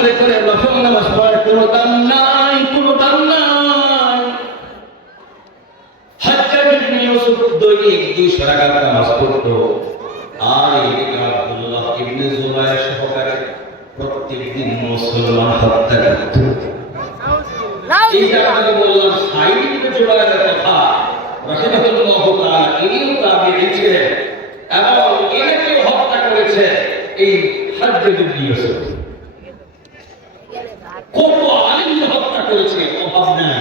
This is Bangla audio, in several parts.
করে করে নফল নামাজ পড়ার কোনো দাম নাই, কোনো দাম নাই। হাজ্জাজ ইবনে ইউসুফ দৈনিক 200 রাকাত নামাজ পড়তো, আর এদিকে আব্দুল্লাহ ইবনে জুবায়ের সহকারে প্রত্যেকদিন মুসলমান হত্যা করত। এই যে আমি বললাম সাইদ ইবনে জুবায়ের কথা, রাহিমাহুল্লাহু তাআলা ইনিও তাবিঈ ছিলেন এবং এনাকে হত্যা করেছে এই হাজ্জাজ ইবনে ইউসুফ। কত আলিম হত্যা করেছে অভাব নাই।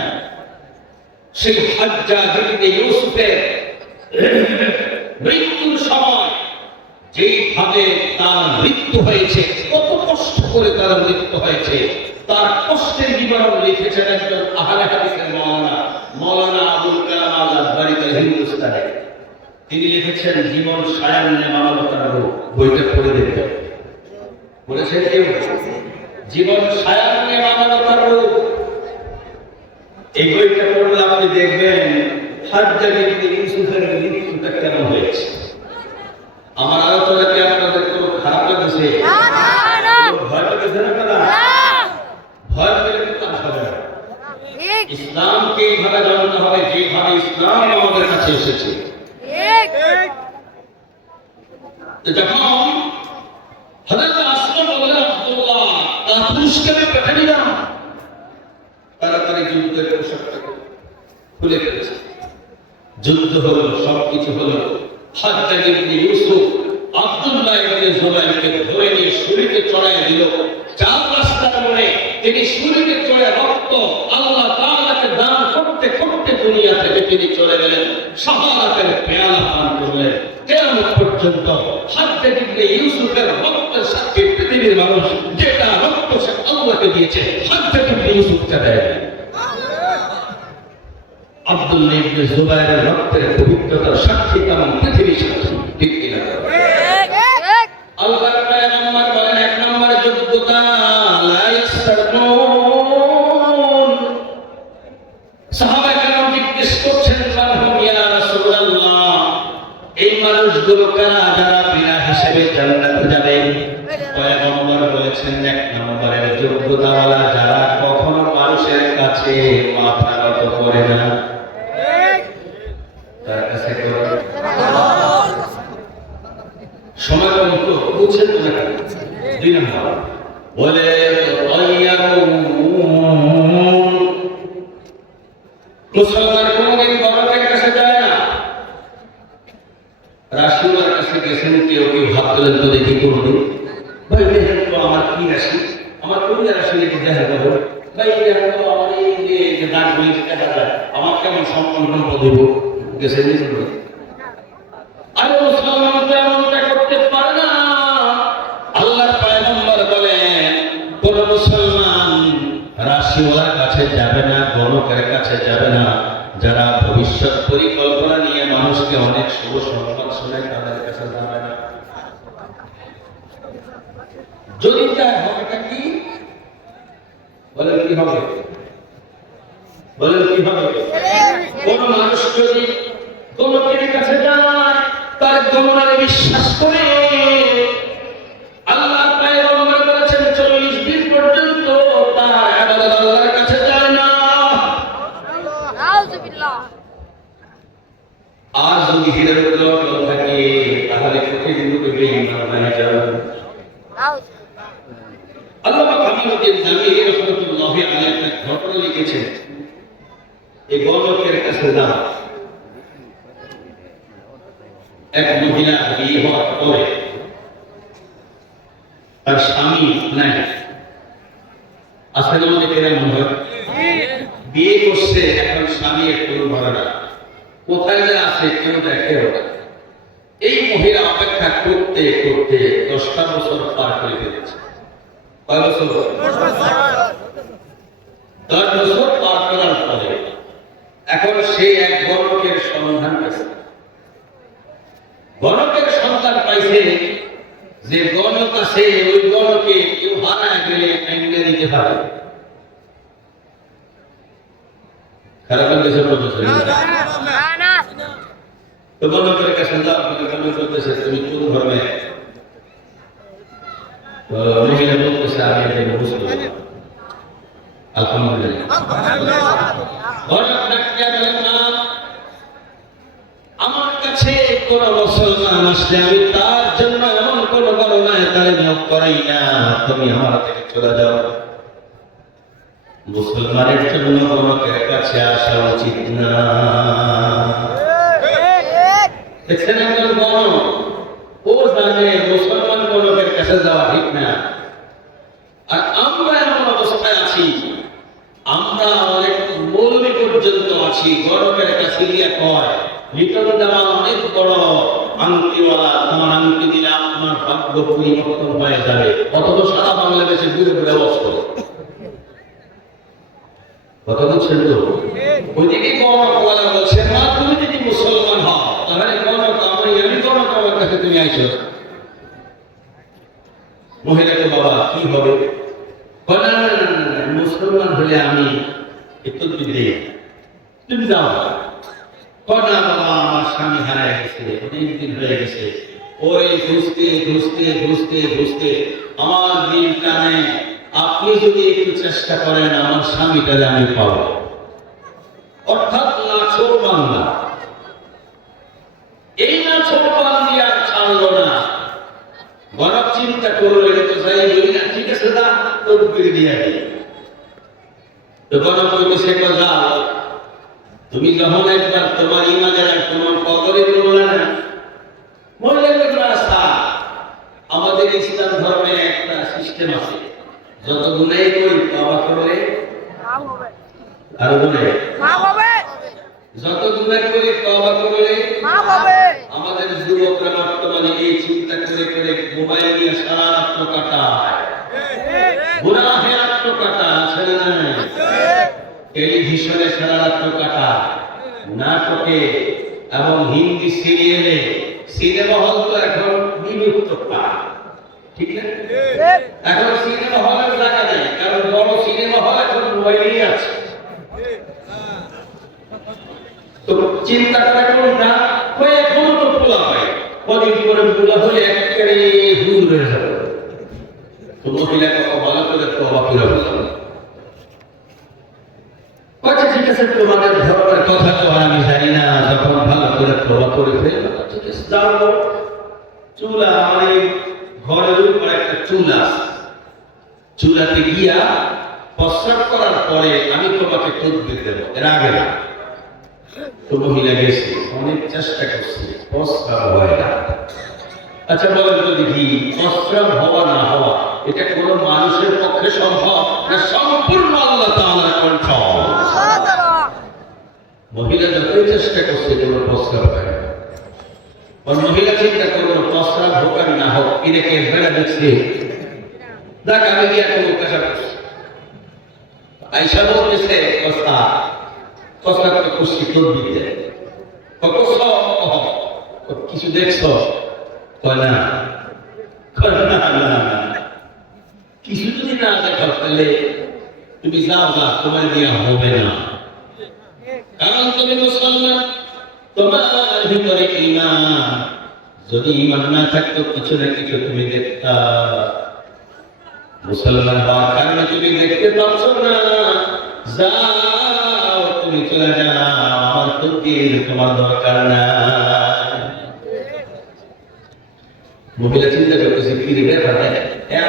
সেই হাজ্জাজ ইবনে ইউসুফের মৃত্যুর সময় যেইভাবে তার মৃত্যু হয়েছে, কত কষ্ট করে তার মৃত্যু হয়েছে, তার কষ্টের বিবরণ লিখেছেন একজন আহলে হাদিসের মাওলানা আবুল কালাম আল-আজহারী হিন্দুস্তানে। তিনি লিখেছেন জীবন সায়ান্নে মানবতার রূপ, বইটা পড়ে দেখবেন। বলেছেন কেউ জীবন সায়ান্নে মানবতার রূপ, এই বইটা পড়লে আপনি দেখবেন হাজ্জাজ ইবনে ইউসুফের মৃত্যুটা কেমন হয়েছে। আমার আলোচনা কি আপনাদের কোনো খারাপ লাগছে? ভয় লাগছে না? ভয় পেলে কিন্তু কাজ হবে না। ইসলামকে এইভাবে জানতে হবে যেভাবে ইসলাম আমাদের কাছে এসেছে। যখন হযরত আসমান বললেন আব্দুল্লাহ তার পুরুষকে পেটে নিলাম, তাড়াতাড়ি যুদ্ধের পোশাকটা খুলে ফেলেছে। যুদ্ধ হলো, সবকিছু হলো। হাজ্জাজ ইবনে ইউসুফ আব্দুল্লাহ ইবনে জুবায়েরকে ধরে নিয়ে শরীরে চড়ায় দিল। চার রাস্তার মোড়ে তিনি শরীরে চড়ে রক্ত আল্লাহ তাআলাকে দান করতে করতে দুনিয়া থেকে তিনি চলে গেলেন। শাহাদাতের পেয়ালা পান করলেন। কিয়ামত পর্যন্ত হাজ্জাজ ইবনে ইউসুফের রক্তের সাক্ষী পৃথিবীর মানুষ যেটা রক্ত সে আল্লাহকে দিয়েছে, হাজ্জাজ ইবনে ইউসুফকে দেয়। আব্দুল্লাহ ইবনে জুবায়েরের রক্তের পবিত্রতার সাক্ষী কারণ পৃথিবীর সাক্ষী, ঠিক কিনা? আল্লাহর পয়গম্বর বলেন এক নম্বর যোগ্যতা লা ইস্তারমুন। সাহাবায়ে কেরাম জিজ্ঞেস করছেন মানহুম ইয়া রাসূলুল্লাহ, এই মানুষগুলো কারা যারা বিনা হিসেবে জান্নাতে যাবে? পয়গম্বর বলেছেন এক নম্বরের যোগ্যতাওয়ালা যারা কখনো মানুষের কাছে মাথা নত করে না। সময় তো বুঝে না। 2 নম্বর বলে মুসলমান কোনদিন গভর্নমেন্টের কাছে যায় না। রাশিওয়ালার কাছে গেছেন, কেউ কেউ হাত তোলেন তো দেখি করবে, ভাই দেখেন তো আমার কি রাশি, আমার কোন রাশি লিখে দেখা যাবো, ভাই দেখেন তো আমার এই যে দাগগুলি দেখা যায়, আমার কেমন সম্পন্ন দেব গেছে নিজে। আরে মুসলমান তো এমনটা করতে পারে না। আল্লাহর পয়গম্বর বলেন কোন মুসলমান রাশিওয়ালার কাছে যাবে না, গণকের কাছে যাবে না। যারা ভবিষ্যৎ পরিকল্পনা নিয়ে মানুষকে অনেক শুভ সংবাদ শোনায় তাদের কাছে যাবে না। যদি চায় হবেটা কি? বলেন কি হবে? বলেন কি হবে? কোন মানুষ যদি গণকের কাছে যায়, তার গণনারে বিশ্বাস করে, আল্লাহর পয়গম্বর বলেছেন 40 দিন পর্যন্ত তার ইবাদত আল্লাহর কাছে যায় না। নাউযুবিল্লাহ। আর যদি হৃদয়ের উদ্দেশ্য থাকে তাহলে প্রতিদিন বেঈমান হয়ে যাবে। আল্লামা কামালউদ্দিন জামিলি রাহমাতুল্লাহ আলাইহি একটা ঘটনা লিখেছেন। এই গণকের কাছে যান, এক মহিলা বিয়ে হওয়ার পরে তার স্বামী নাই, আসলে আমাদের কেমন হয়, বিয়ে করছে, এখন স্বামী একটু ভালো না, কোথায় যে আছে কেউ দেখে ওটা। এই মহিলা অপেক্ষা করতে করতে 10টা বছর পার করে ফেলেছে। কয় বছর? 10 বছর পার করার পরে এখন সে এক গণকের সন্ধান পেয়েছে। গণকের সন্তান পাইছে, যে গণক আছে ওই গণকে কেউ হারায় গেলে আইনে দিতে পারে। খারাপ লাগছে না? তো গণকের কাছে যাও, গণক বলতেছে তুমি কোন ধর্মে? মহিলা বলতেছে আমি এটা বুঝতে পারি। আলহামদুলিল্লাহ। ঘটক ডাকিয়া বলেন, না, আমার কাছে কোন মুসলমান আসলে আমি তার জন্য এমন কোন গণনায় তারে নিয়োগ করাই না, তুমি আমার থেকে চলে যাও। মুসলমানের জন্য গণকের কাছে আসা উচিত না। দেখছেন একজন গণক, ও জানে মুসলমান গণকের কাছে যাওয়া ঠিক না। আর আমরা এমন অবস্থায় আছি, আমরা অনেক মৌলবি পর্যন্ত আছি, গণকের কাছে গিয়ে কয় লিটন জামা অনেক বড় আংটিওয়ালা, তোমার আংটি দিলে আপনার ভাগ্য পরিবর্তন হয়ে যাবে। অথচ সারা বাংলাদেশে ঘুরে ঘুরে অবস্থা কথা বলছেন তো। ওইদিকে গণকওয়ালা বলছে, মা তুমি যদি মুসলমান হও তাহলে গণক আমি গণক আমার কাছে তুমি আইছো। মহিলাকে বাবা কি হবে? মুসলমান হলে আমি একটু দিদি তুমি যাও। কনা বাবা আমার স্বামী হারায় গেছে, অনেকদিন হয়ে গেছে, ওই ঘুষতে ঘুষতে ঘুষতে ঘুষতে আমার দিন টানে, আপনি যদি একটু চেষ্টা করেন আমার স্বামীটারে আমি পাবো। অর্থাৎ নাছোড় বাংলা, এই নাছোড় বাংলা আর ছাড়লো না। গণক চিন্তা করলো এটা তো যাই বলি না, ঠিক আছে যা তোর করে দিয়ে দিই। তো গণক বলছে যাও, তুমি যখন একবার তোমার ইমানের আর তোমার কদরে করলে না, মহিলা আমাদের ইসলাম ধর্মে একটা সিস্টেম আছে, যত গুনাই করি তওবা করলে আর গুনাহ যত গুনাহ করি তওবা করলে আমাদের যুবকরা বর্তমানে এই চিন্তা করে করে মোবাইল নিয়ে সারা রাত কাটায়, গুনাহে আত্মকাটা আছে না, টেলিভিশনে সারা রাত কাটায়, নাটকে এবং হিন্দি সিরিয়ালে, সিনেমা হল তো এখন বিলুপ্ত প্রায়, ঠিক না? এখন সিনেমা হলের জায়গা নেই, কারণ বড় সিনেমা হল এখন মোবাইলেই আছে। তো চিন্তা করে কোন না কই এখন তো খোলা হয়, কদিন করে খোলা হলে একেবারে দূর হয়ে যাবে। তো মহিলাকে ভালো করে তওবা করে বললাম, আচ্ছা ঠিক আছে তোমাদের ধর্মের কথা তো আমি জানি না, যখন ভালো করে তওবা করে ফেললাম ঠিক আছে যাও। চুলা মানে ঘরের উপর একটা চুলা, চুলাতে গিয়া প্রস্রাব করার পরে আমি তোমাকে তদবির দেবো, এর আগে না। তো মহিলা গেছে, অনেক চেষ্টা করছে, প্রস্রাব হয় না। আচ্ছা বলেন তো দেখি, প্রস্রাব হওয়া না হওয়া এটা কোনো মানুষের পক্ষে সম্ভব না সম্পূর্ণ আল্লাহ তাআলার কন্ট্রোল? মহিলা যতই চেষ্টা করছে কোনো প্রস্রাব হয় না। মহিলা চিন্তা করলো প্রস্রাব হোক আর না হোক, এটাকে বেড়া দেখছে, দেখ আমি গিয়ে কোনো পেশা করছি। আইসা বলতেছে প্রস্রাব তো খুশি তদবির দেয়, কিছু দেখছ? না, কিছু যদি না দেখো তাহলে তুমি যাও না, তোমার দিয়া হবে না, কারণ তুমি মুসলমান, তোমার ভিতরে ঈমান। যদি ঈমান না থাকতো কিছু না কিছু তুমি দেখতা। মুসলমান হওয়ার কারণে তুমি দেখতে পাচ্ছ না, যাও তুমি চলে যাও, আমার তদবির তোমার দরকার না। মহিলা চিন্তা করতেছে কি রে ব্যাপার,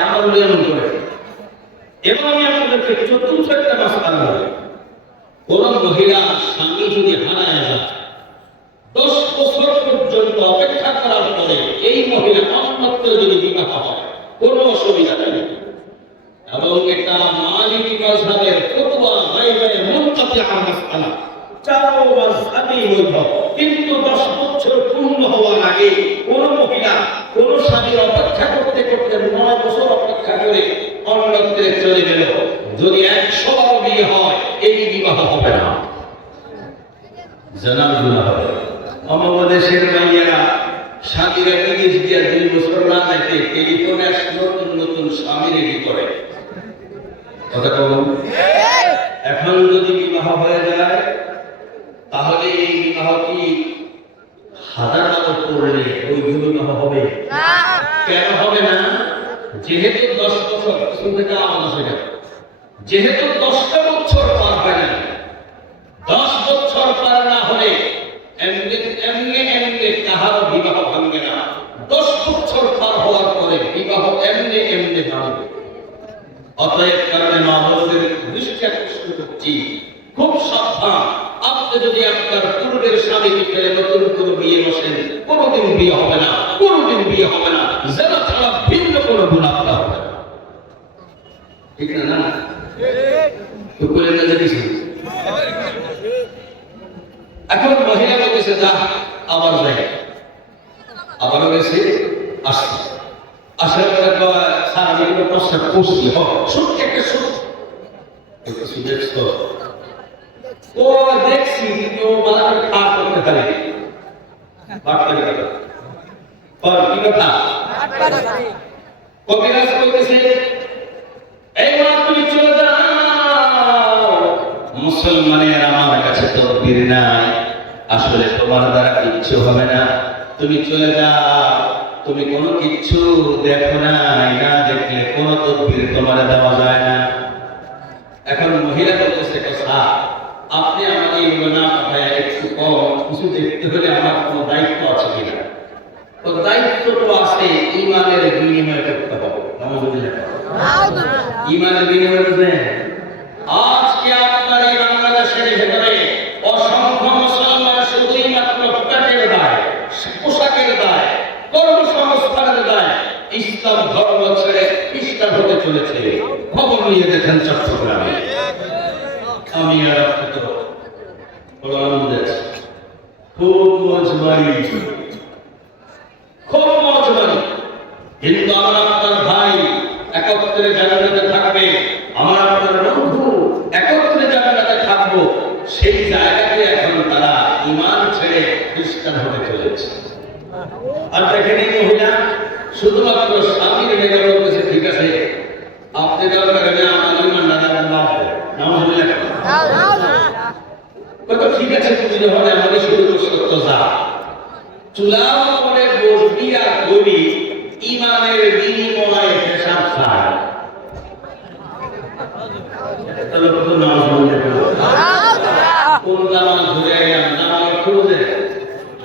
আমার এমন করে। এবং আমি আপনাদেরকে চতুর্থ একটা মাসলা বলি, কোন মহিলা স্বামী যদি হারায় যায় 10 বছর পর্যন্ত অপেক্ষা করার পরে এই মহিলা অন্যত্র যদি বিবাহ হয় কোনো অসুবিধা নেই, এবং এটা মালিকি মাযহাবের ফতোয়া গায়বে মুনতাফিআ মাসআলা, চারো মাযহাবই বৈধ। কিন্তু 10 বছর পূর্ণ হওয়ার আগে কোন মহিলা কোন স্বামীর অপেক্ষা করতে করতে 9 বছর অপেক্ষা করে অন্যত্রে চলে গেল, যদি 100 বার বিয়ে হয় এই বিবাহ হবে না, জানার গুনাহ হবে। আমাদের মাইয়ারা স্বামীরা বিদেশ দিয়ে 2 বছর না থাকে টেলিফোনে নতুন নতুন স্বামী রেডি করে, কথা বলুন। এখন যদি বিবাহ হয়ে যায় তাহলে এই বিবাহ কি 1000 বছর পরে ওই বিবাহ হবে? কেন হবে না? যেহেতু মাসে গেল। যেহেতু 10টা বছর পার হয় না, 10 বছর পার না হলে এমনি কাহারও বিবাহ ভাঙবে না। 10 বছর পার হওয়ার পরে বিবাহ এমনি ভাঙবে। অতএব কারণে মা বোনদের দৃষ্টি আকর্ষণ করছি, খুব সাবধান। আপনি যদি আপনার পূর্বের স্বামীকে ফেলে নতুন করে বিয়ে বসেন, কোনোদিন বিয়ে হবে না, কোনোদিন বিয়ে হবে না। যারা ছাড়া ভিন্ন কোনো গুণ আপনার হবে না। ঠিক না? তো করে না দেখেছি। এখন মহিলা বলতেছে যা আবার যায়, আবারও গেছে, আসছে, আসার পরে সারা জীবন প্রস্তাব করছি, সত্যি একটা সত্যি দেখছো, ও দেখছি কিন্তু বলা করে খাওয়া করতে পারে বাটপারি কথা। কি কথা? কবিরাজ বলতেছে এই মা তুমি চলে যাও, মুসলমানের আমার কাছে তকবীর নাই, আসলে তোমার দ্বারা কিচ্ছু হবে না, তুমি চলে যাও, তুমি কোনো কিচ্ছু দেখো না, না দেখলে কোনো তকবীর তোমার দেওয়া যায় না। এখন মহিলা বলতেছে কথা, আপনি আমাকে এগুলো না পাঠায় একটু কম কিছু দেখতে হলে আমার কোনো দায়িত্ব আছে কিনা। তো দায়িত্ব তো আছে, ইমানের বিনিময় করতে হবে। ইমানের বিনিময় বুঝলেন? আজকে আপনার এই বাংলাদেশের ভেতরে অসংখ্য মুসলমান শুধুই মাত্র পেটের দায়, পোশাকের দায়, কর্মসংস্থানের দায় ইসলাম ধর্ম ছেড়ে খ্রিস্টান হতে চলেছে। খবর নিয়ে দেখেন চট্টগ্রামে। আমি আর আপনি তো বড় আনন্দ আছে, খুব মজবাড়ি, খুব মজবাড়ি। কিন্তু আমার আপনার ভাই একত্রে জান্নাতে থাকবে, আমার আপনার বন্ধু একত্রে জান্নাতে থাকবো, সেই জায়গাতে এখন তারা ঈমান ছেড়ে খ্রিস্টান হতে চলেছে। আর দেখেন এই মহিলা শুধুমাত্র স্বামীর মেয়ে বলতেছে ঠিক আছে আপনি দরকার নেই, আমার ঈমান দাদা কত ঠিক আছে, তুমি যখন আমাদের শুরু করছো তো যা, চুলার উপরে বসবি আর কবি ইমানের বিনিময়ে পেশাব খায়। তাহলে কত নামাজ বলতে পারো, কোন নামাজ ধরে গেলাম, নামাজ খুঁজে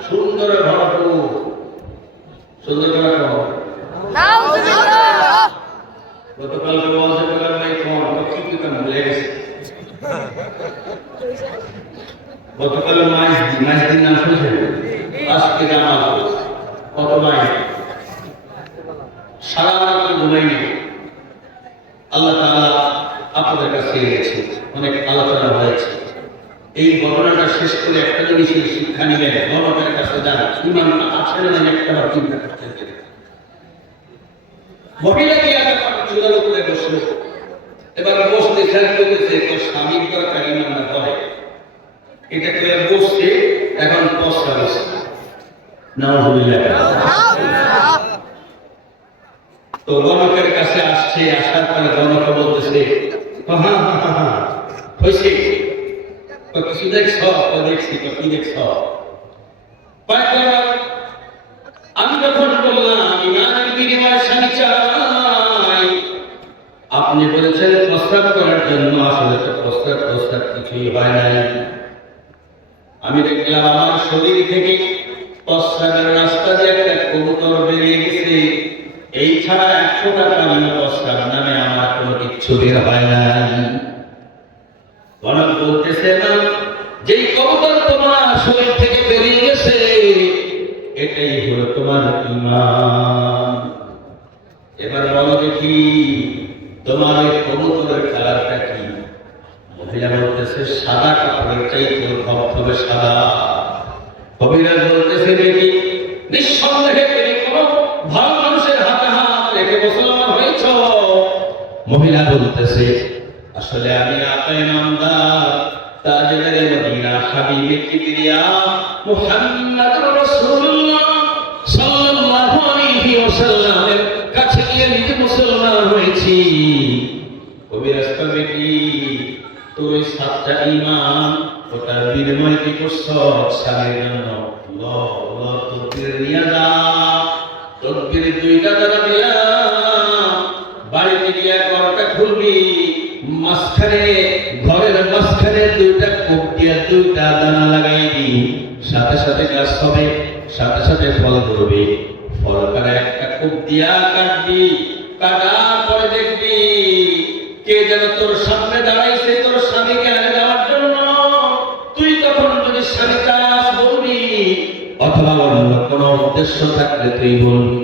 সুন্দর ভরপুর, সুন্দর করে গতকালকে ওয়াজে বলার ভাই কোন কি কি ভুলে গেছে। গতকাল মাইজদিন নাম শুনছেন, আজকে জামাল কত মাইজ, সারা রাত ঘুমাইনি। আল্লাহ তাআলা আপনাদের কাছে গেছে, অনেক আলোচনা হয়েছে। এই ঘটনাটা শেষ করে একটা জিনিসের শিক্ষা নিবেন, গণকের কাছে যান, ইমান আছে না একটা চিন্তা করতে। মহিলা কি একটা চুলার উপরে বসলো, এবার বসতে খেয়াল করেছে তোর স্বামীর দরকার ইমান না করে, এটা করে বসছে, এখন পস্তা বসে তো গণকের কাছে আসছে, আসার পরে গণক বলতেছে হয়েছে কিছু দেখছ, দেখছি কি দেখছ, আমি যখন বললাম ইমানের বিনিময়ে স্বামী চাই, আপনি বলেছেন প্রস্তাব করার জন্য, আসলে তো প্রস্তাব কিছুই হয় নাই। আমি দেখলাম আমার শরীর থেকে প্রস্তাবের রাস্তা দিয়ে একটা কবুতর বেরিয়ে গেছে, এই ছাড়া 100 টাকা প্রস্তাব নামে আমার কোনো কিচ্ছু বের হয় না। গণক বলতেছে না, যেই কবুতর তোমার শরীর থেকে বেরিয়ে গেছে এটাই হলো তোমার ঈমান। এবার বলো দেখি তোমার এই কবুতরের কালারটা কি? মহিলা বলতেছে সাদা কাপড়ের চাইতে ধবধবে সাদা। কবিরাজ বলতেছে দেখি নিঃসন্দেহে তুমি কোনো ভালো মানুষের হাতে হাত রেখে মুসলমান হয়েছ। মহিলা বলতেছে আসলে আমি আপনার নামদার তাজদারে মদিনা হাবিবে কিবরিয়া মুহাম্মদুর রাসূলুল্লাহ সাল্লাল্লাহু আলাইহি ওয়াসাল্লামের কাছে গিয়ে নিজে মুসলমান হয়েছি। কবিরাজ কবে কি তুই 7টা ঈমান ওটার বিনিময় কি করছ স্বামীর জন্য? তকবীর নিয়ে যা, তকবীর 2টা দ্বারা দিলাম, বাড়িতে গিয়ে ঘরটা খুলবি, মাঝখানে ঘরের মাঝখানে দুইটা কোপ দিয়ে দুইটা দানা লাগাই দি, সাথে সাথে গাছ হবে, সাথে সাথে ফল ধরবে। ফল কাটা একটা কোপ দিয়া কাটবি, কাটার পরে দেখবি কে যেন তোর সামনে দাঁড়াইছে তোর স্বামীকে আনে দেওয়ার জন্য। তুই তখন যদি স্বামী চাস বলবি, অথবা অন্য কোনো উদ্দেশ্য থাকলে তুই বলবি।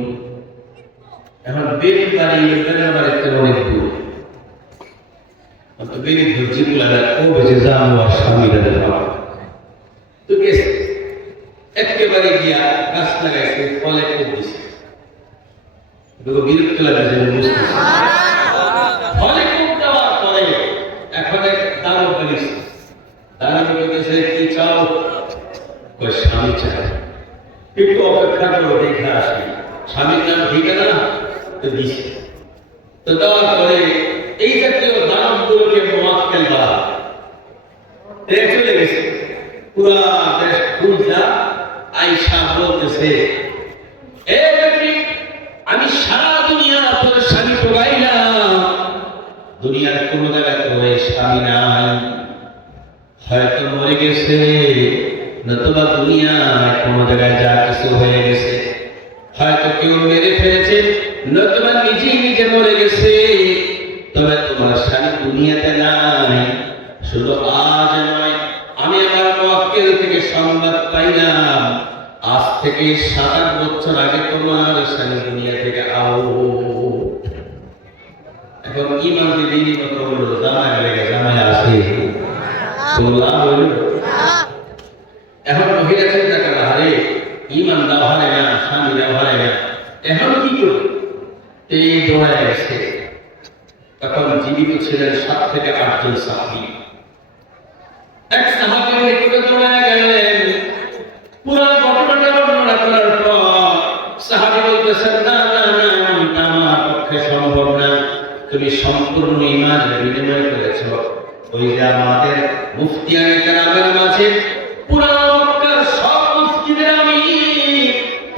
এখন বেরির বাড়ি বেরের বাড়িতে অনেক দূর, বেরির ধরছি গুলারা ও বেঁচে যা আমার স্বামীরা দেওয়া তো গেছে, একেবারে গিয়া গাছ লাগাইছে, ফলে খুব দিছে, বিরক্ত লাগাইছে, বুঝতেছে ফলে খুব দেওয়ার পরে এখন এক দাঁড়ো বেরিয়েছে, দাঁড়ানো বেরিয়েছে কি চাও, ওই স্বামী চায়, একটু অপেক্ষা করো দেখে আসি, স্বামীর নাম ঠিক না তো দিছে। তো দেওয়ার পরে এই জাতীয় দানগুলোকে মোয়াক্কেল বলা চলে গেছে, পুরা দেশ খুঁজা আইসা বলতেছে, এ ব্যক্তি আমি সারা দুনিয়া তোর স্বামী ঠকাইলাম, দুনিয়ার কোনো জায়গায় তোর এই স্বামী নাই, হয়তো মরে গেছে, নতুবা দুনিয়ায় কোনো জায়গায় যা কিছু হয়ে গেছে, হয়তো কেউ মেরে ফেলেছে, নতুবা নিজেই নিজে মরে গেছে, তবে তোমার স্বামী দুনিয়াতে নাই। শুধু আজ নয়, আমি আমার মোয়াক্কেল থেকে সংবাদ পাইলাম, আজ থেকে 7-8 বছর আগে তোমার স্বামী দুনিয়া থেকে আউট। এখন ইমাম দিদি কত বলল, জামাই লেগে জামাই আসে বললাম বলল, এখন মহিলা চিন্তা করে, আরে ইমান দাও হারে না, স্বামী দাও হারে না, এখন কি করবে, এই দৌড়ায় গেছে। তখন জীবিত ছিলেন 7 থেকে 8 জন সাহাবী। এক সাহাবী একটু দৌড়ায় গেলেন, পুরো ঘটনাটা বর্ণনা করার পর সাহাবী বলতেছেন, না না না, এটা আমার পক্ষে সম্ভব না, তুমি সম্পূর্ণ ঈমানের বিনিময় করেছো। ওই যে আমাদের মুফতিয়ানে কেরামের মাঝে পুরো মক্কার সব মুফতিদের আমি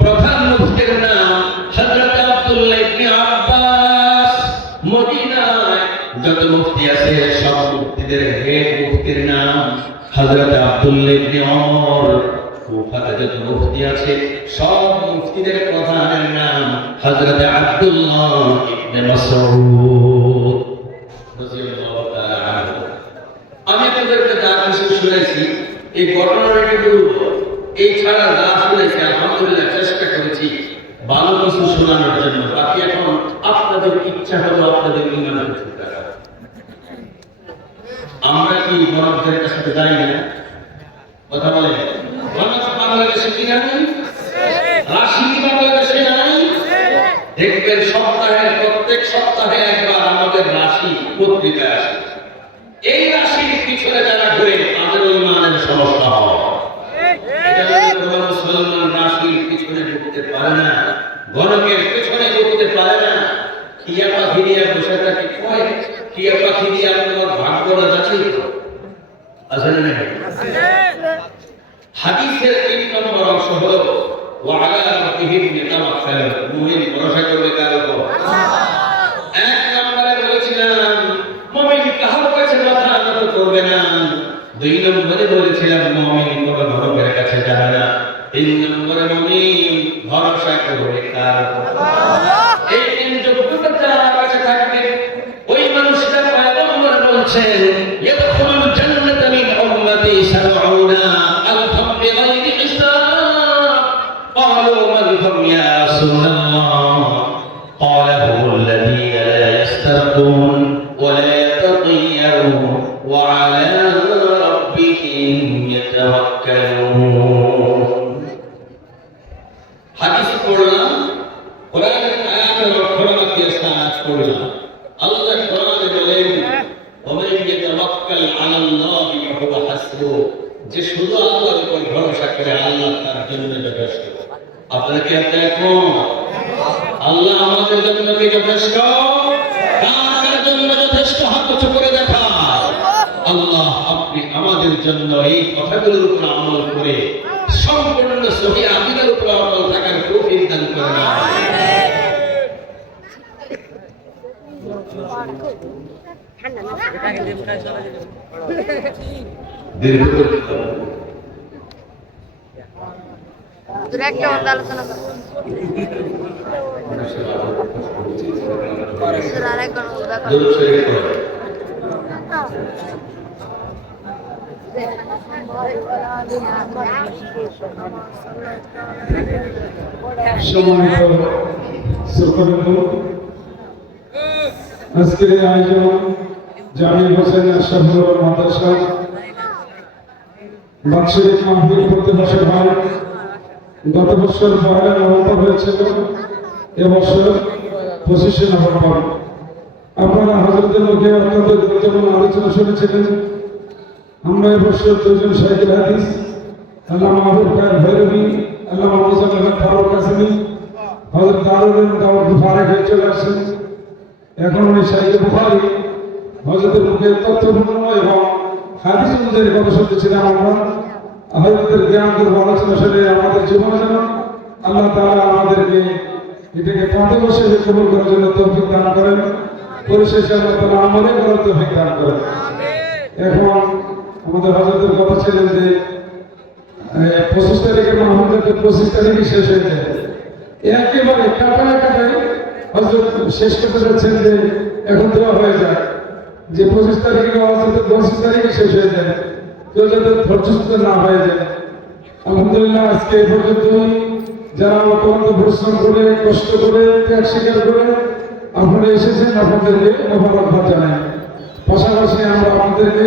প্রধান মুফতির নাম হযরত আব্দুল্লাহ ইবনে আব্বাস, মদিনায় যত মুফতি আছে সব মুফতিদের হেড মুফতির নাম হযরত আব্দুল্লাহ ইবনে ওমর, কুফাতে যত মুফতি আছে সব মুফতিদের প্রধানের নাম হযরত আব্দুল্লাহ ইবনে মাসউদ রাদিয়াল্লাহু তাআলা আনহু। আমি আপনাদেরকে যা কিছু শুনেছি এই ঘটনাটা একটু এই ছাড়া যা শুনেছি আলহামদুলিল্লাহ চেষ্টা করেছি ভালো কিছু শোনানোর জন্য, বাকি এখন আপনাদের ইচ্ছা হলো আপনাদের ঈমানের চিন্তা করা। আমরা কি গণকদের কাছে যাই না, কথা বলে গণক বাংলাদেশে কি নাই, রাশি বাংলাদেশে নাই, দেখবেন সপ্তাহের প্রত্যেক সপ্তাহে একবার আমাদের রাশি পত্রিকায় আসে, এই রাশির পিছনে যারা ঘুরে তাদের ঈমানের সমস্যা হয়। কোনো মুসলমান রাশির পিছনে ঘুরতে পারে না, গণকের পিছনে ঘুরতে পারে না, টিয়া পাখি দিয়ে বসে থাকে, কয় টিয়া পাখি দিয়ে আপনার ভাগ্য না যাচ্ছে আছে না? হাদিসের 3 নম্বর অংশ হলো ওয়ালা রাব্বিহিম ইয়াতাওয়াক্কাল, মুমিন ভরসা করবে কার উপর? 1 নম্বরে বলেছিলাম মুমিন কাহার কাছে মাথা নত করবে না, 2 নম্বরে বলেছিলাম মুমিন কোন ধর্মের কাছে যাবে না, 3 নম্বরে মুমিন ভরসা করবে কার উপর? এই 3 যোগ্যতা যার কাছে থাকবে ওই মানুষটা পয়গম্বর বলছেন ইয়াদখুলুল জান্নাতা মিন উম্মতি 70 আলফাম বিগাইরি হিসাব। ক্বালু মান হুম ইয়া রাসূলুল্লাহ? قال هم الذين لا يسترقون ولا يتطيرون وعلى ربهم يتوكلون। হাদিস পড়লাম, কোরআনের আয়াতের লক্ষ্যণা দিয়ে সাজ পড়লাম। আল্লাহ কোরআনে বলেন ওমান ইয়াতাওয়াক্কাল আলাল্লাহি ফাহুয়া হাসবুহ, যে শুধু আল্লাহর উপর ভরসা করে আল্লাহ তার জন্য যথেষ্ট। আপনারা কি এখন আল্লাহ আমাদের জন্য কি যথেষ্ট? কার জন্য যথেষ্ট? হাত উঁচু করে দেখা। আল্লাহ আপনি আমাদের জন্য এই কথাগুলোর উপর আমল করে সম্পূর্ণ সহিহ আকীদার উপর আমল থাকার তৌফিক দান করেন। আমিন। একটা মধ্যে আলোচনা করো আরেকবার আজকের এই আয়োজন জামিল হোসেন আশরাফুল মাদ্রাসা বাৎসরিক মাহফিল প্রতি বছর হয়। গত বছর ১ নভেম্বর হয়েছিল, এবছর ২৫ নভেম্বর। আপনারা হযরতের মুখে অত্যন্ত গুরুত্বপূর্ণ আলোচনা শুনেছিলেন। আমরা এবছর দুজন শাইখুল হাদিস আল্লামা মাহবুব খায়ের ভৈরবী, আল্লামা মুজাম্মেল ফারুক কাসেমী, হযরত দারুল দাওয়াত ফারাক হয়ে চলে আসছেন। এখন উনি শাইখে বুখারী হযরতের মুখে তথ্যপূর্ণ এবং হাদিস অনুযায়ী কথা শুনতেছিলাম। আমরা হযরতের জ্ঞান করবো, আলোচনা শুনে আমাদের জীবনে যেন আল্লাহ তাআলা আমাদেরকে এটাকে পথে বসে কবুল করার জন্য তৌফিক দান করেন, পরিশেষে আল্লাহ তাআলা আমলে করার তৌফিক দান করেন। এখন আমাদের হযরতের কথা ছিলেন যে 25 তারিখে মাহফিলটা 25 তারিখে শেষ হয়ে যায়। একেবারে কাটায় হযরত শেষ করতে যাচ্ছেন যে এখন দোয়া হয়ে যায় যে 25 তারিখে হযরত 25 তারিখে শেষ হয়ে যায়, কেউ যাতে ধৈর্যচ্যুত না হয়ে যায়। আলহামদুলিল্লাহ আজকে এই পর্যন্তই। যারা অত্যন্ত পরিশ্রম করে কষ্ট করে ত্যাগ স্বীকার করে আপনারা এসেছেন, আপনাদেরকে মোবারকবাদ জানাই। পাশাপাশি আমরা আপনাদেরকে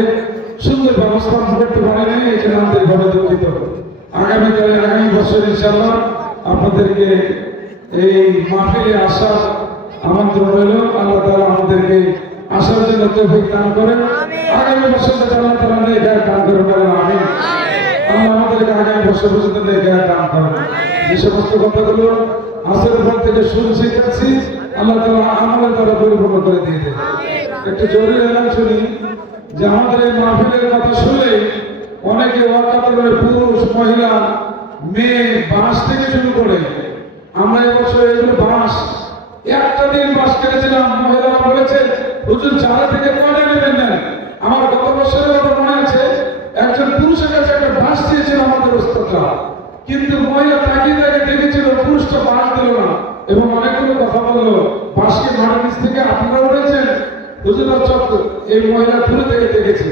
সুন্দর ব্যবস্থা করতে পারি নাই, এই জন্য আন্তরিকভাবে দুঃখিত। আগামীকালে আগামী বছর ইনশাআল্লাহ আপনাদেরকে এই মাহফিলে আসার আমন্ত্রণ রইল। আল্লাহ তাআলা আমাদেরকে আসার জন্য তৌফিক দান করেন। আগামী বছর আল্লাহ তাআলা নেক দান করবেন, আমিন। আল্লাহ আমাদেরকে আগামী বছর পর্যন্ত নেক দান করেন। যে সমস্ত কথাগুলো আসরের পর থেকে শুনছি দেখছি, আল্লাহ তাআলা আমলের দ্বারা পরিপূর্ণ করে দিয়ে দেন। একটু জরুরি এলান শুনি যে আমাদের এই মাহফিলের কথা শুনলে অনেকে ওয়াকাতের পুরুষ মহিলা মেয়ে বাস থেকে শুরু করে আমরা এবছর এগুলো বাস একটা দিন বাস কেটেছিলাম। মহিলারা বলেছে হুজুর 4 থেকে 9 নেবেন না। আমার গত বছরের কথা মনে আছে, একজন পুরুষের কাছে একটা বাস চেয়েছিল আমাদের ওস্তাদরা, কিন্তু মহিলা তাকিয়ে দেখেছিল পুরুষটা বাস দিল না এবং অনেকগুলো কথা বললো, বাসকে মাটির নিচ থেকে আপনারা উঠেছেন হুজুর চক্র। এই মহিলা দূরে থেকে দেখেছে,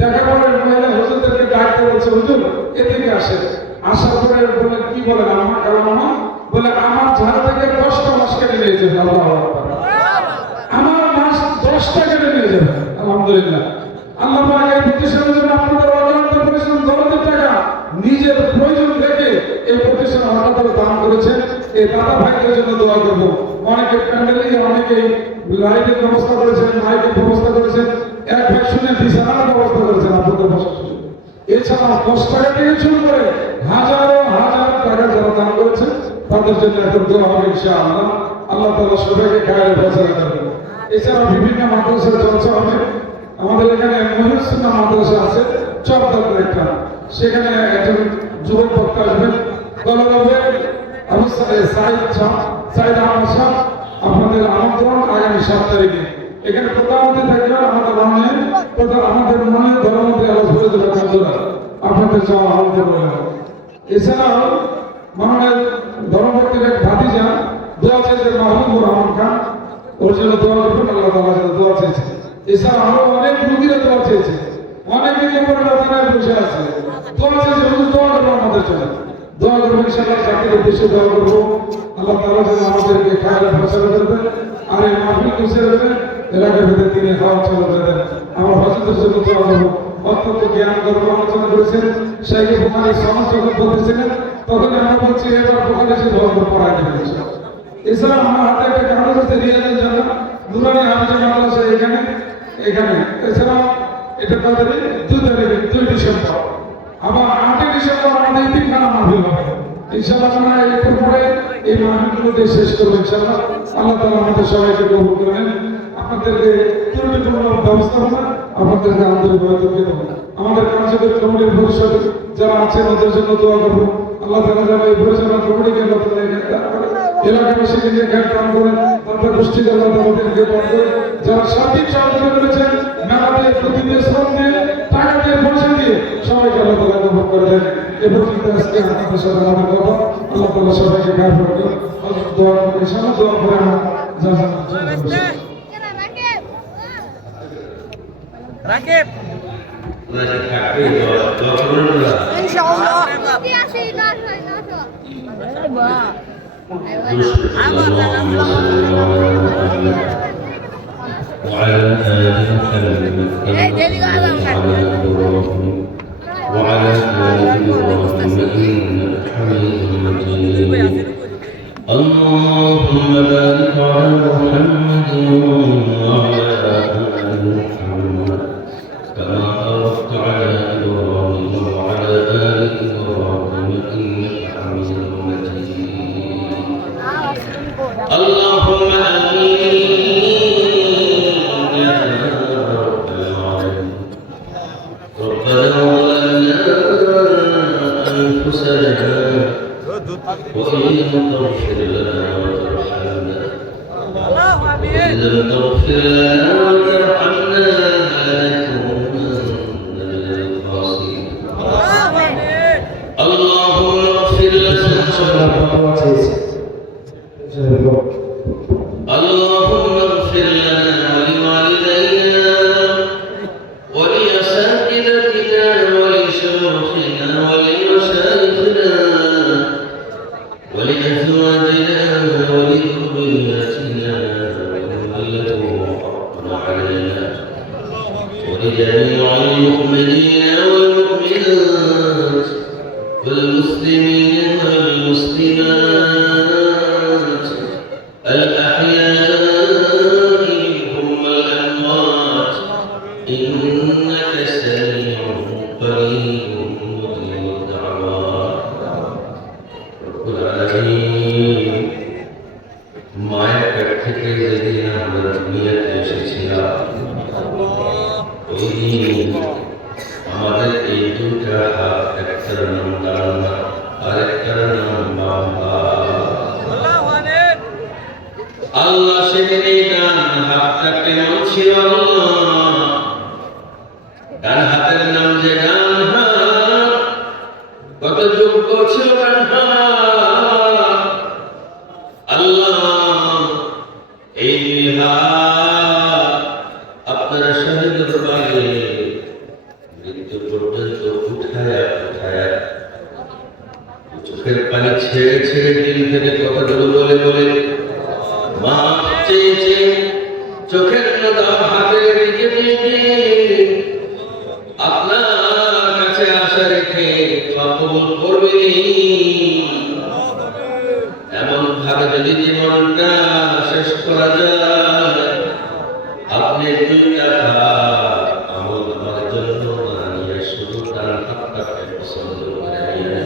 দেখা পরে মহিলা হুজুরদেরকে ডাকতে বলছে হুজুর এদিকে আসেন। আসার পরে বলে কি বলেন আমার কারণ বলে আমার ঝাড় থেকে 10টা মাস কেটে নিয়ে যাবে। আমার মাস 10টা কেটে নিয়ে যাবে। আলহামদুলিল্লাহ আল্লাহ পাক এই প্রতিষ্ঠানের জন্য আপনাদের অক্লান্ত পরিশ্রম দরদের টাকা নিজের প্রয়োজন থেকে এই প্রতিষ্ঠান হঠাৎ দান করেছেন। এই দাদা ভাইদের জন্য দোয়া করব। অনেকে প্যান্ডেলে অনেকে লাইটের ব্যবস্থা করেছেন, মাইকের ব্যবস্থা করেছেন, এক ভাই শুনে বিছানার ব্যবস্থা করেছেন আপনাদের বসার জন্য। এছাড়া 10 টাকা থেকে শুরু করে হাজারো হাজার টাকা যারা দান করেছেন তাদের জন্য এখন দোয়া হবে ইনশাআল্লাহ। আল্লাহ তাআলা সবাইকে খায়ের ফয়সালা করবেন। এছাড়া বিভিন্ন মাদ্রাসার জলসা হবে। আমাদের এখানে মহিউসুন্নাহ মাদ্রাসা আছে চকদার একটা, সেখানে একজন যুবক বক্তা আসবেন গলাবে আবু সাইদ আহমদ সাহেব। আপনাদের আমন্ত্রণ আগামী 7 তারিখে। এখানে প্রধানমন্ত্রী থাকবেন আমাদের মাননীয় ধর্মমন্ত্রী আলোচ করে দেবেন বন্ধুরা, আপনাদের যাওয়া আমন্ত্রণ রইল। এছাড়াও মাননীয় ধর্মমন্ত্রীর এক ভাতিজা দোয়া চেয়েছেন মাহবুবুর রহমান খান, ওর জন্য দোয়া করবেন, আল্লাহ তাআলার জন্য দোয়া চেয়েছে। এছাড়া আরো অনেক রুগীরা দোয়া চেয়েছে, অনেকে উপরে রাস্তায় বসে আছে, দোয়া চেয়েছে হুজুর দোয়া করবেন আমাদের জন্য। দোয়া করবেন ইনশাআল্লাহ, জাতির উদ্দেশ্যে দোয়া করবো। আল্লাহ তাআলা যেন আমাদেরকে খায়ের ফয়সালা করবেন আর এই মাহফিল খুশি রাখবেন, এলাকার ভিতরে তিনি হাওয়া চলে দেন। আমরা হযরতের জন্য দোয়া করবো। অত্যন্ত জ্ঞান গর্ব আলোচনা করেছেন। শাইখে বুখারী সমাজ যখন বলতেছিলেন তখন আমরা বলছি এবার বুখারী সে ধর্ম পড়াই দেবেন। এছাড়া আমার হাতে একটা কাগজ আছে রিয়াজের জন্য নুরানি হাফেজ মাদ্রাসা এখানে। এছাড়া এটা তাদের 2 তারিখে 2 ডিসেম্বর, আবার 8 ডিসেম্বর আমাদের তিনখানা মাহফিল হবে ইনশাআল্লাহ। আমরা এরপর পরে এই মাহফিলগুলোতে শেষ করবো ইনশাআল্লাহ। আল্লাহ তাআলা আমাদের সবাইকে কবুল করবেন। আপনাদেরকে ত্রুটিপূর্ণ ব্যবস্থাপনা আপনাদেরকে আন্তরিকভাবে দুঃখিত। আমাদের কার্যকরী কমিটির ভবিষ্যৎ যারা আছেন ওদের জন্য দোয়া করবো। আল্লাহ তাআলা যেন এই পরিচালনা কমিটিকে এলাকাবাসীকে নিয়ে জ্ঞান দান করেন। মাথা গোষ্ঠী আল্লাহ তাদেরকে বরকত, যারা সার্বিক সহযোগিতা করেছেন মেলাতে প্রতিদিন শ্রম দিয়ে, টাকা দিয়ে, পয়সা দিয়ে সবাইকে আল্লাহ তাআলা কবুল করে দেন। এবং আজকে আপনাদের সাথে আমাদের কথা, আল্লাহ তাআলা সবাইকে গায়ে পড়বে দোয়া করে সামনে দোয়া করে আমরা যা রাকিব ইনশাআল্লাহ وعلى آل محمد وعلى آل إبراهيم إنك حميد مجيد اللهم بارك على محمد وعلى آل محمد كما باركت على إبراهيم وعلى آل إبراهيم إنك حميد مجيد اللهم آمين يا رب العالمين ربنا ظلمنا أنفسنا وإن لم تغفر لنا وترحمنا وإن لم تغفر لنا وترحمنا لنكونن من الخاسرين اللهم اغفر لنا اللهم اغفر لنا ولوالدينا ولأساتذتنا ولشيوخنا ولمشايخنا ولأزواجنا ولذرياتنا ومن له حق علينا ولجميع المؤمنين والمؤمنات والمسلمين والمسلمات الأحياء منهم والأموات إنك سميع قريب مجيب الدعوات رب العالمين মায়ের পেট থেকে যেদিন আমরা দুনিয়াতে এসেছিলাম ওই দিন আমাদের এই দুটা হাত, একটার নাম ডানা আর একটার নাম বাম হাত। আল্লাহ সেদিন এই ডান হাতটা কেমন ছিল? ডান হাতের নাম যে ডান হাত, কত যোগ্য ছিল ডান হাত। আল্লাহ এই দুই হাত আপনারা শহীদ দরবারে মৃত্যু পর্যন্ত উঠায়া উঠায়া চোখের পানি ছেড়ে ছেড়ে দিল থেকে কথাগুলো বলে বলে মাপ চেয়েছে, চোখের নদা হাতের দিকে দিয়ে আপনার কাছে আশা রেখে কবুল করবেন। এমন ভাবে যদি জীবনটা শেষ করা যায়, আপনি দুইটা হাত আমল আমার জন্য না নিয়ে শুধু তার হাতটাকে পছন্দ করে নিয়ে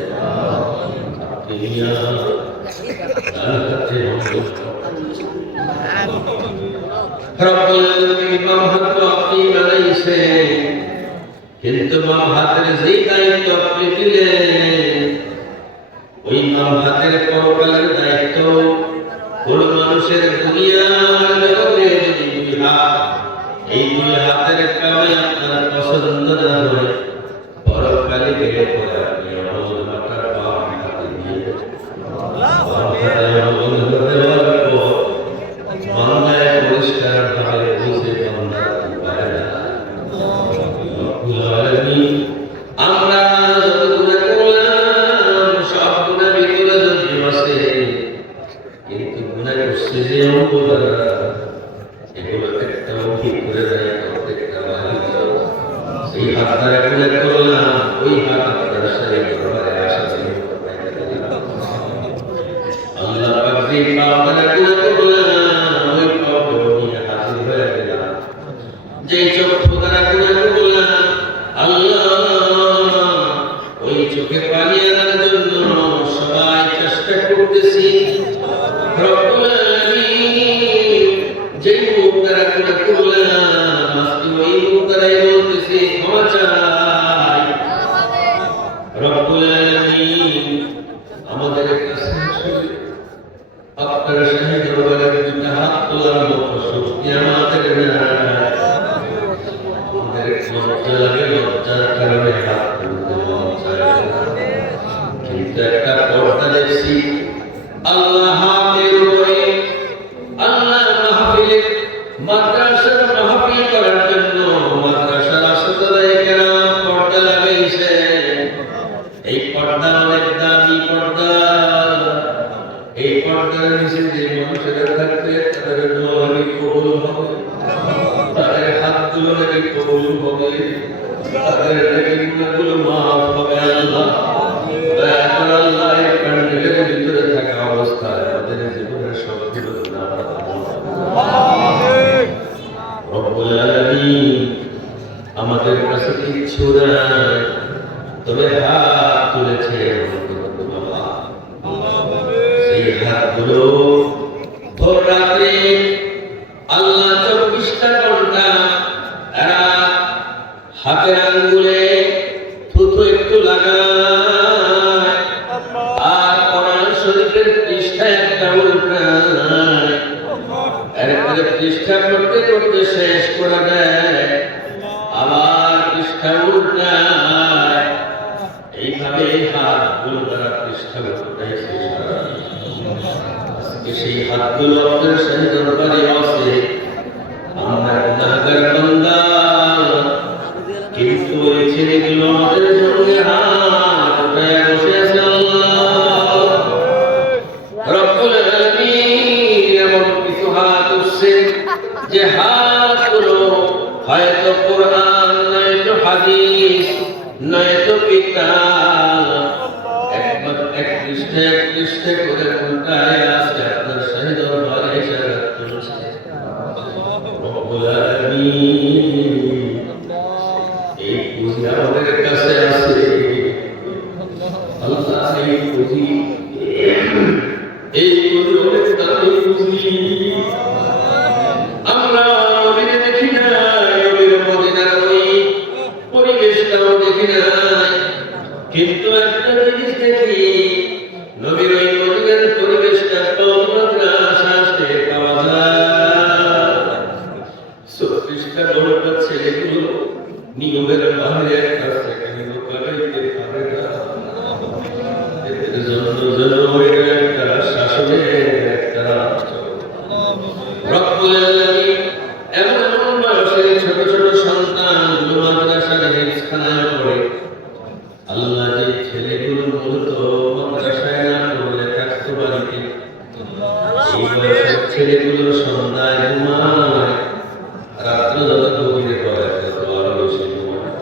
তার হাতে আপনি বানাইছেন, কিন্তু বাম হাতের যেই দায়িত্ব আপনি দিলেন, ওই বাম হাতের পরকালের দায়িত্ব কোন মানুষের দুনিয়ার জগতে যদি দুই হাত, এই দুই হাতের কামাই আপনার পছন্দ না হয়, পরকালে গেলে পরে আপনি আমল মাটার বাম হাতে দিয়ে বাম হাতে আমল হতে পারবো বাংলায় পরিষ্কার ভাবে বুঝে বাংলা পারে না। আমরা যত গুণা করলাম সব গুণা ভিতরে যদি বসে, কিন্তু গুণা করছে যে অঙ্গরা এগুলো একটাও ঠিক করে দেয়, প্রত্যেকটা এই হাত দ্বারা গুণা করলাম, ওই হাত আপনার সাথে দরবারে আসা ছিল আল্লাহ পাকে পাপ দ্বারা গুণা করলাম, ওই পাপ নিয়ে হাজির হয়ে গেলাম। যে চক্ষু দ্বারা গুণা করলাম, আল্লাহ ওই চোখে পানি আনার জন্য সবাই চেষ্টা করতেছি। রব্বুল আলামিন, যে মুখ দ্বারা গুনাহ করলাম, আজকে ওই মুখ দ্বারাই বলতেছি ক্ষমা চাই। রব্বুল আলামিন, আমাদের কাছে আপনার শাহী দরবারের দুটা হাত লজ্জা লাগে, লজ্জার কারণে হাত তুলতে মন চায় না। কিন্তু একটা পর্দা দেখছি, আল্লাহ হাতের উপরে, আল্লাহর মাহফিলে, মাদ্রাসার মাহফিল করার জন্য মাদ্রাসার আসাদায়ে কেরাম পর্দা লাগাইছে। এই পর্দা অনেক দামি পর্দা। এই পর্দার নিচে যে মানুষেরা থাকবে তাদের দোয়া নাকি কবুল হবে, তাদের হাতগুলো নাকি কবুল হবে, তাদের গুনাহগুলো মাফ হবে। আল্লাহ দয়া করে আল্লাহ এই প্যান্ডেলের ভিতরে থাকা অবস্থায় আমাদের জীবনের সবগুলো গুনাহ রব্বুল আলামিন। আমাদের কাছে কিচ্ছু নাই, তবে হাত তুলেছে বাবা। সেই হাতগুলো ভোর রাত্রে আল্লাহ 24টা ঘন্টা এরা হাতের আঙ্গুলে থুথু একটু লাগায়, আর কোরআন শরীফের পৃষ্ঠায় একটা উল্টায়, এরপরে পৃষ্ঠা করতে করতে শেষ করে দেয়, আবার পৃষ্ঠা উল্টায়। এইভাবে হাতগুলো দ্বারা পৃষ্ঠা উল্টাইছে। আজকে সেই হাতগুলো আপনার সাথে দরবারে আছে, আমরা গুনাহগার বান্দা, কিন্তু ওই ছেলেগুলো আমাদের সঙ্গে হাত উঠায় বসে আছে। আল্লাহ রব্বুল আলামিন এমন কিছু হাত উঠছে যে হাতগুলো হয়তো কোরআন, নয়তো হাদিস, নয়তো কিতাব, এক পৃষ্ঠা করে উল্টায় আছে, আপনার সাথে দরবারে এসে হাত তুলছে। রব্বুল আলামিন এই পুঁজি আমাদের কাছে আছে। আল্লাহ এই পুঁজি অনেক দামি পুঁজি। আমরা নবীকে দেখি না, নবীর মদিনার ওই পরিবেশটাও দেখি না, কিন্তু একটা জিনিস দেখি, নবীর ওই মদিনার পরিবেশটা মাদ্রাসা পাওয়া যায়। 24টা ঘন্টা ছেলেগুলো নিয়মের বাইরে একটা সেকেন্ড কাটাইতে পারে না। এদের জন্য যেন একটা শাসনের একটা রব্বুল আলামিন এমন এমন বয়সের ছোট ছোট সন্তানগুলো মাদ্রাসার হিফজখানায় পড়ে। আল্লাহ যে ছেলেগুলো মূলত মাদ্রাসায় না পড়লে থাকতো বাড়িতে, এই বয়সের ছেলেগুলো সন্ধ্যায় ঘুমায়, রাত্রে যত গভীরে পড়ে তত আরো বেশি ঘুমায়।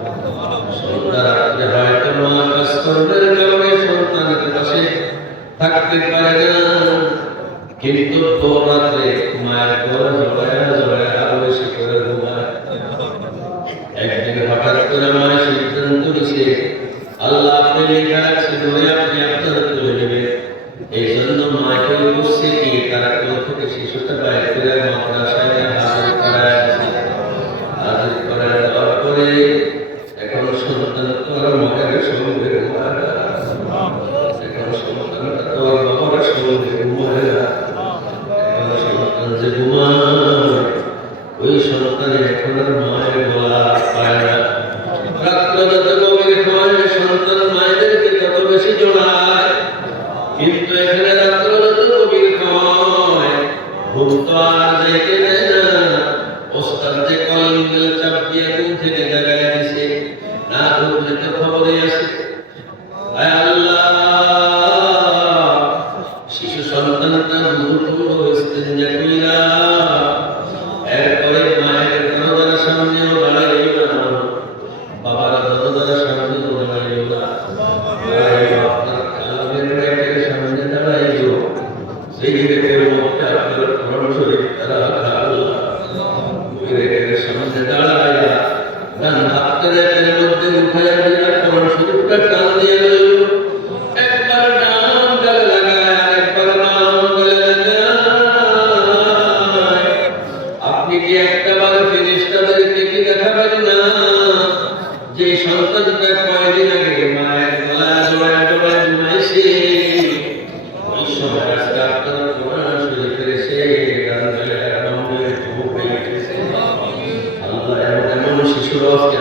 সন্ধ্যা রাত্রে হয়তো মা কাজকর্মের কারণে সন্তানের পাশে থাকতে পারে না, কিন্তু ভোর রাত্রে মায়ের গলা জড়ায় জড়ায় আরো বেশি করে ঘুমায়। একদিন হঠাৎ করে মায়ের সিদ্ধান্ত নিছে, আল্লাহ আপনি লেখা রাখছেন আপনি আপনার তুলে নেবেন। এই জন্য মাকে বসছে কি তার কোল থেকে শিশুটা বাইর করে মাদ্রাসায় হাজির করায় আছে। হাজির করায় দেওয়ার পরে এখন সন্তান তো আর মায়ের সঙ্গে ঘুমায় না, এখন সন্তানটা তো আর বাবার সঙ্গে ঘুমায় না। এখন সন্তান যে ঘুমায়, ওই সন্তানের এখন আর মায়ের গলা পায় না। রাত্রে যত গভীর হয় সন্তান মায়েদেরকে তত বেশি জড়ায়, কিন্তু এখানে রাত্রে যত গভীর হয় ঘুম তো আর যেতে দেয় না। ওস্তাদ যে কলিং বেলে চাপ দিয়ে ঘুম থেকে জাগায় দিছে, না ঘুমলে তো খবরে আসে। আয় আল্লাহ, শিশু সন্তানটা ইস্তেঞ্জা কইরা এরপরে মায়ের দরজার সামনেও দাঁড়াইল না, বাবার দরজার সামনেও দাঁড়াইল না, আপনার কালামের রেখের সামনে দাঁড়াইল। সেই রেখের মধ্যে আপনার কোরআন শরীফ তারা আল্লাহ ওই রেখের সামনে দাঁড়াইয়া ডান হাত রেখের মধ্যে উঠাইয়া দিয়া কোরআন শরীফটা টান দিয়ে লইল। একবার ডান গালে লাগায় আর একবার বাম গালে লাগায়। আপনি কি একটাবার ফেরেশতাদেরকে কি দেখাবেন না যে সন্তানটা কয়দিন আগে মায়ের গলায় জড়ায় জড়ায় ঘুমাইছে, ওই সময় আজকে আপনার কোরআন শরীফের এসে ডান গালে বাম গালে চুপ হয়ে গেছে। আল্লাহ এমন শিশুর আজকে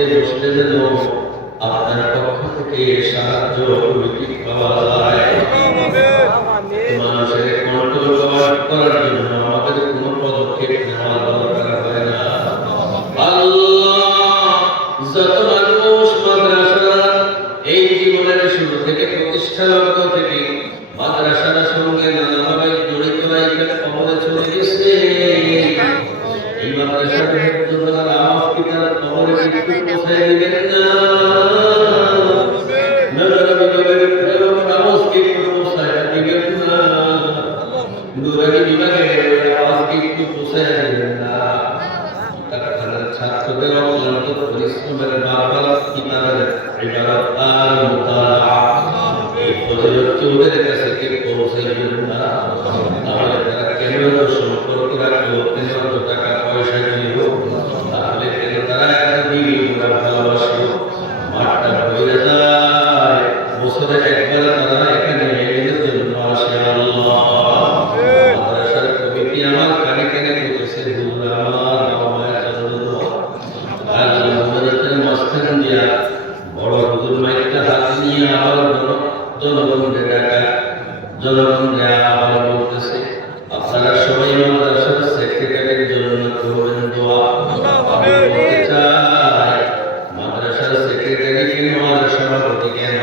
করতে বসলে যেন আপনার পক্ষ থেকে সাহায্য পাওয়া যায়। মানুষের কন্ট্রোল করার জন্য আমাদের কোনো পদক্ষেপ নেওয়া দরকার হয় না। আল্লাহ, যত মানুষ মাদ্রাসা এই জীবনের শুরু থেকে প্রতিষ্ঠা লগ্ন থেকে মাদ্রাসার সঙ্গে নানাভাবে জড়িত রাখতে কবরে চলে গেছে, এই মাদ্রাসার হেফাজতের আওয়াজ কি তার কবরে একটু পৌঁছায় দিবেন না? আওয়াজ কি একটু পৌঁছায় দিবেন না? নুরানি বিভাগের আওয়াজ কি একটু পৌঁছায় দিবেন না? কারখানার ছাত্রদের অক্লান্ত পরিশ্রমের বারবার কিতাবের ইবারত আর মুতালা এই ফজিলত ওদের কাছে কে পৌঁছাইবেন না? তাহলে তারা কেন সম্পর্ক রাখলো, কেন টাকা পয়সা দিল, তাহলে কেন তারা একটা দিবি ভালোবাসলো? মাঠটা ভরে যায়, বছরে একবার তারা এখানে এদের জন্য আসে। আল্লাহ, মাদ্রাসার কমিটি আমার কানে কানে বলেছে, হুজুর আমার মাঝখান দিয়া বড় হুজুর মাইকটা হাত নিয়ে আবার জনগণকে ডাকা, জনগণকে আবার বলতেছে, আপনারা সবাই মাদ্রাসার সেক্রেটারির জন্য করবেন দোয়া। আমি বলতে চাই, মাদ্রাসার সেক্রেটারি কেন আর সভাপতি কেন?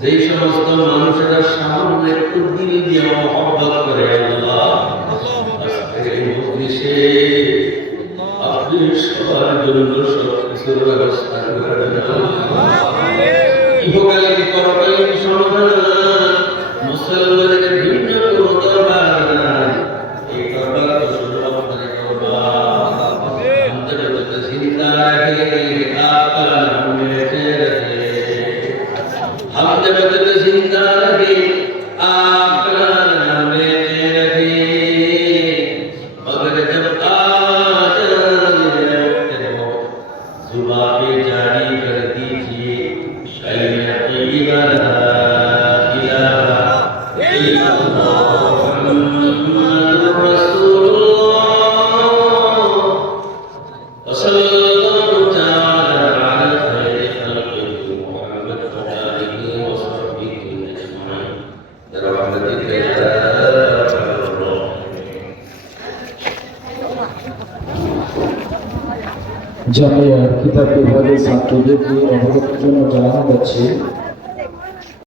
যেই সমস্ত মানুষেরা সামান্য একটু দিল দিয়ে মহব্বত করে, আল্লাহ আজকের এই মজলিসে আপনি সবার জন্য সবকিছুর ব্যবস্থা করবেন। ইহকালীন পরকালীন সমাধান মুসলমানের ভিন্ন কোনো দরবার নাই, এই দরবার তো শুধু আপনারই দরবার। আমাদের যত চিন্তা রাখে আপনার নামে রাখে, আমাদের যত চিন্তা রাখে আপনার নামে রাখে। मगर जब जुबा पे जारी कर दीजिए शैया तय्यबा ला इलाहा इल्लल्लाह मुहम्मदुर रसूलुल्लाह व सल्लल्लाहु तआला अला खैरि खल्क़िही मुहम्मद व आलिहि व सहबिही अजमाइन बिरहमतिका या জামিয়ার কিতাব বিভাগের ছাত্রদেরকে অবগতির জন্য জানানো যাচ্ছে